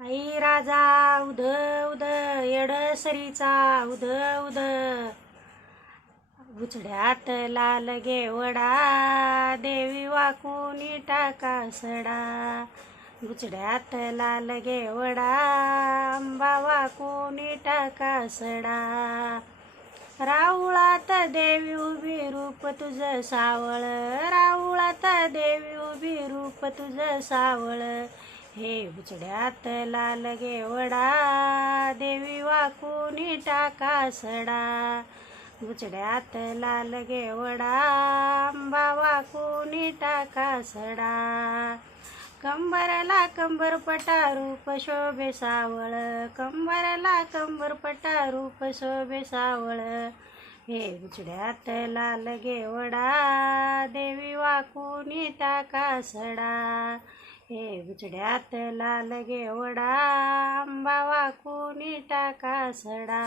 आई राजा उद उद येडसरीचा उद उद उचड्यात लाल गेवडा देवी वाकुनी टाका सडा उचड्यात लाल गेवडा अंबा वाकुनी टाका सडा राऊळात देवी उभी रूप तुझं सावळ राऊळात देवी उभी रूप तुझं सावळ हे उचड्यात लाल गेवडा देवी वाकुनी टाका सडा उचड्यात लाल गेवडा अंबा वाकुनी टाका सडा कंबरला कंबरपटा रूप शोभे सावळ कंबरला कंबरपटा रूप शोभे सावळ हे उचड्यात लाल गेवडा देवी वाकुनी टाका सडा हे उचड्यात लाल गेवडा अंबा वाकुनी टाका सडा।